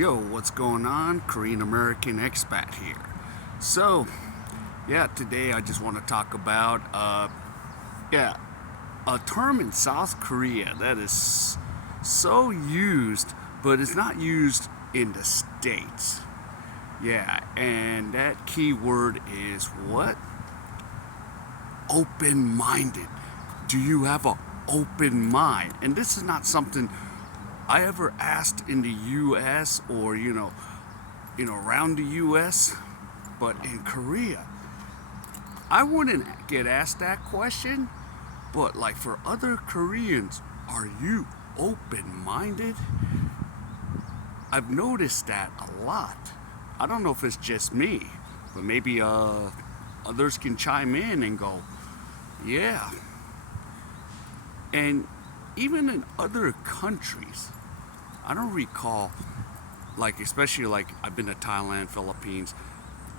Yo, what's going on? Korean American expat here. So, today I just want to talk about, a term in South Korea that is so used, but it's not used in the States. Yeah, and that key word is what? Open minded. Do you have an open mind? And this is not something I ever asked in the U.S. or around the U.S. But in Korea, I wouldn't get asked that question. But like for other Koreans, are you open-minded? I've noticed that a lot. I don't know if it's just me, but maybe others can chime in and go, yeah. And even in other countries, I don't recall, like, especially like I've been to Thailand, Philippines.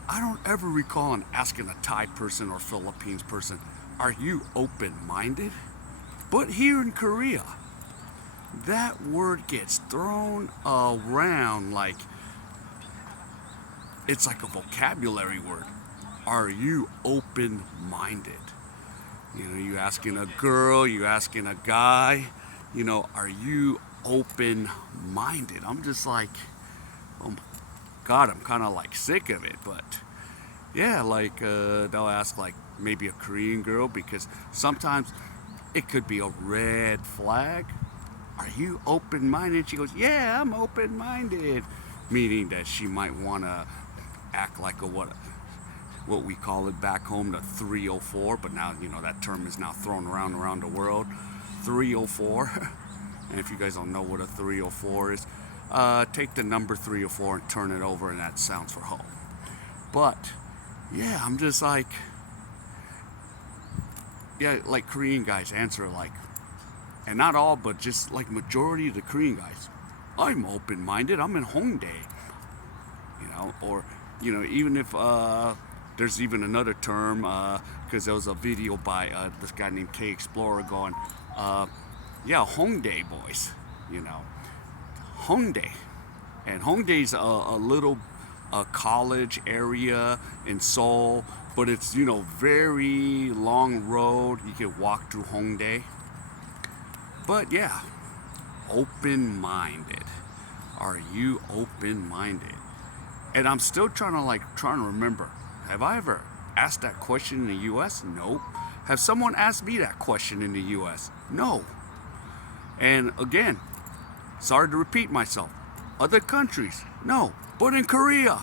I don't ever recall asking a Thai person or Philippines person, are you open minded? But here in Korea, that word gets thrown around like it's like a vocabulary word. Are you open minded? You asking a girl, you asking a guy, are you open minded? I'm just like, oh my God, I'm kind of like sick of it. But yeah, like they'll ask like maybe a Korean girl because sometimes it could be a red flag. Are you open minded? She goes, yeah, I'm open minded. Meaning that she might want to act like a what we call it back home, the 304, but now that term is now thrown around the world. 304. And if you guys don't know what a 304 is, take the number 304 and turn it over, and that sounds for home. But yeah, I'm just like, yeah, like Korean guys answer like, and not all, but just like majority of the Korean guys, I'm open-minded. I'm in Hongdae, or even if there's even another term, because there was a video by this guy named K Explorer going, yeah, Hongdae boys, Hongdae. And Hongdae's a little college area in Seoul, but it's, very long road. You can walk through Hongdae. But yeah, open-minded. Are you open-minded? And I'm still trying to remember. Have I ever asked that question in the U.S.? Nope. Have someone asked me that question in the U.S.? No. And again, sorry to repeat myself. Other countries? No. But in Korea,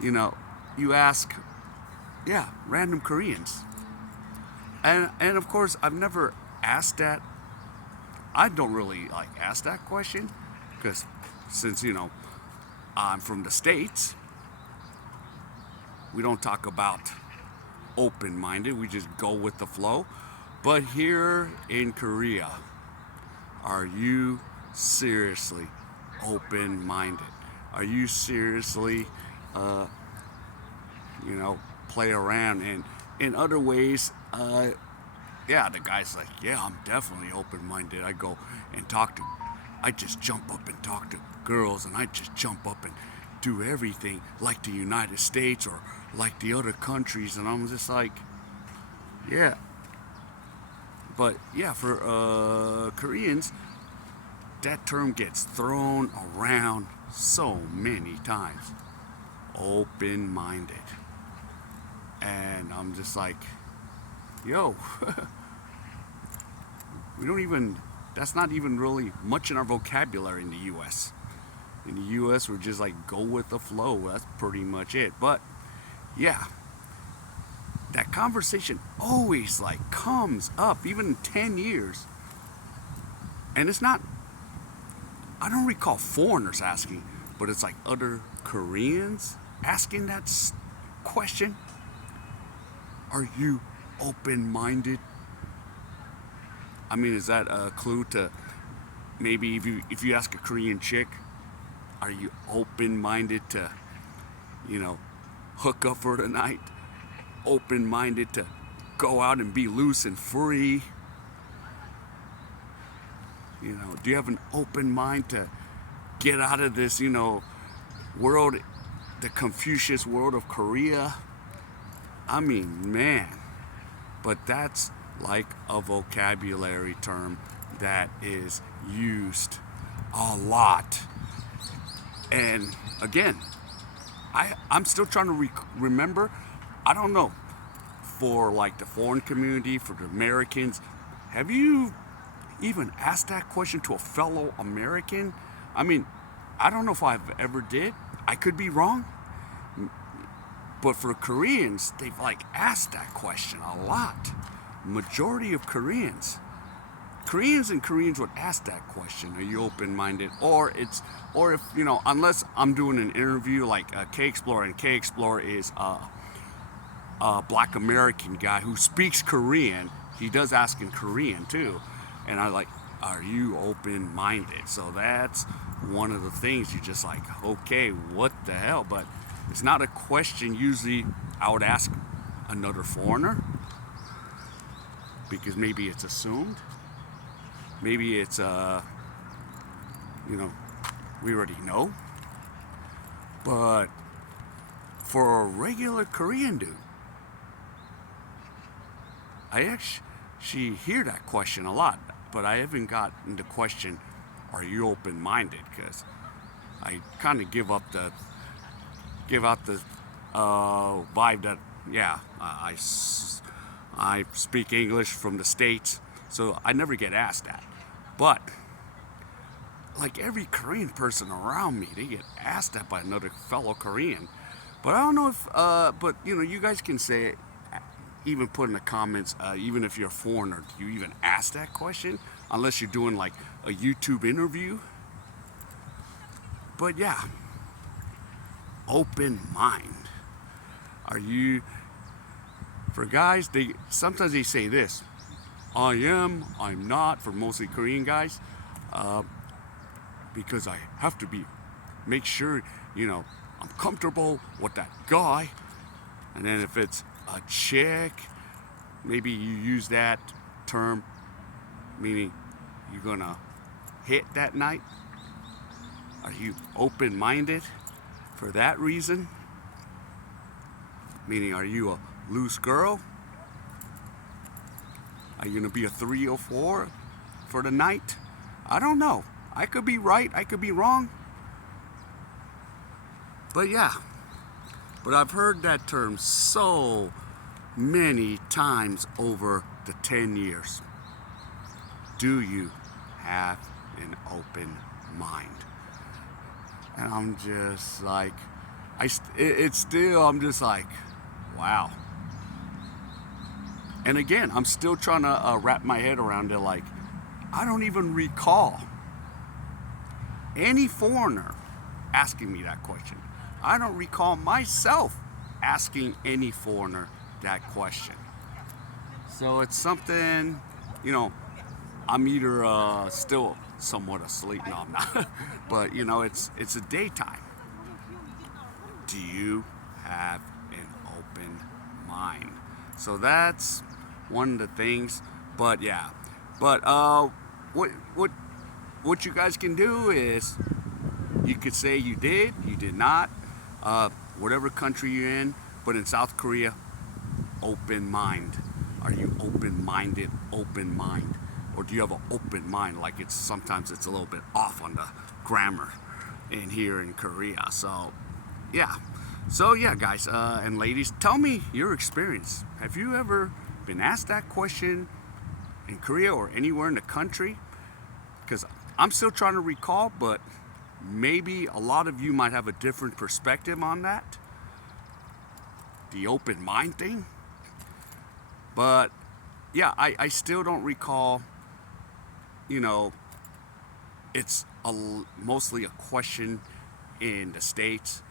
you ask, yeah, random Koreans. And of course, I've never asked that. I don't really like ask that question because since, I'm from the States, we don't talk about open-minded. We just go with the flow. But here in Korea, are you seriously open-minded? Are you seriously, play around? And in other ways, yeah, the guy's like, yeah, I'm definitely open-minded. I just jump up and talk to girls, and I just jump up and do everything like the United States or like the other countries. And I'm just like, yeah. But yeah, for Koreans, that term gets thrown around so many times. Open-minded. And I'm just like, yo, that's not even really much in our vocabulary in the U.S. In the U.S., we're just like, go with the flow. That's pretty much it. But yeah, that conversation always like comes up, even in 10 years. And it's not, I don't recall foreigners asking, but it's like other Koreans asking that question. Are you open-minded? I mean, is that a clue to maybe if you ask a Korean chick, are you open-minded to, hook up for the night? Open-minded to go out and be loose and free? Do you have an open mind to get out of this, world, the Confucius world of Korea. I mean, man. But that's like a vocabulary term that is used a lot. And again, I'm still trying to remember. I don't know. For like the foreign community, for the Americans, have you even asked that question to a fellow American? I mean, I don't know if I've ever did. I could be wrong. But for Koreans, they've like asked that question a lot. Majority of Koreans and Koreans would ask that question: are you open-minded? Or if unless I'm doing an interview like K Explorer, and K Explorer is a Black American guy who speaks Korean. He does ask in Korean too, and I like, are you open-minded? So that's one of the things you just like, okay, what the hell? But it's not a question usually I would ask another foreigner, because maybe it's assumed. Maybe it's, we already know. But for a regular Korean dude, I actually hear that question a lot, but I haven't gotten the question, are you open-minded? Because I kind of give out the vibe that, yeah, I speak English from the States, so I never get asked that. But like every Korean person around me, they get asked that by another fellow Korean. But I don't know if, but you guys can say it, even put in the comments, even if you're a foreigner, do you even ask that question? Unless you're doing like a YouTube interview. But yeah, open mind. Are you, for guys, sometimes they say this, I am, I'm not, for mostly Korean guys, because I have to make sure, I'm comfortable with that guy. And then if it's a chick, maybe you use that term, meaning you're gonna hit that night. Are you open-minded for that reason? Meaning, are you a loose girl? Are you gonna be a 304 for the night? I don't know. I could be right, I could be wrong. But yeah, but I've heard that term so many times over the 10 years. Do you have an open mind? And I'm just like, I'm just like, wow. And again, I'm still trying to wrap my head around it. Like, I don't even recall any foreigner asking me that question. I don't recall myself asking any foreigner that question. So it's something, I'm either still somewhat asleep. No, I'm not. But, it's a daytime. Do you have an open mind? So that's one of the things. But yeah. But what you guys can do is, you could say you did, you did not, whatever country you're in. But in South Korea, open mind. Are you open-minded? Open mind. Or do you have an open mind? Like, sometimes it's a little bit off on the grammar in here in Korea. So yeah. So yeah, guys and ladies, tell me your experience. Have you ever been asked that question in Korea or anywhere in the country? Because I'm still trying to recall, but maybe a lot of you might have a different perspective on that. The open mind thing. But yeah, I still don't recall, it's mostly a question in the States,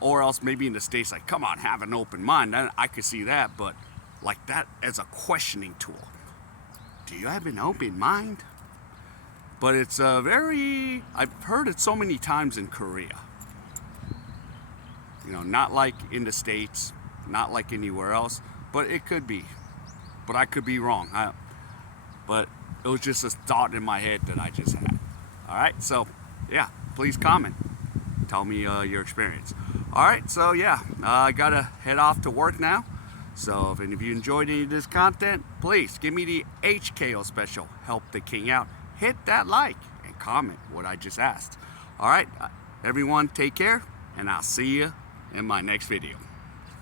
or else maybe in the States, like, come on, have an open mind. I could see that, but like that as a questioning tool. Do you have an open mind? But it's I've heard it so many times in Korea. Not like in the States, not like anywhere else, but it could be. But I could be wrong. But it was just a thought in my head that I just had. All right, so yeah. please comment. Tell me your experience. All right, so yeah, I gotta head off to work now. So if any of you enjoyed any of this content, please give me the HKO special. Help the king out. Hit that like and comment what I just asked. All right, everyone, take care, and I'll see you in my next video.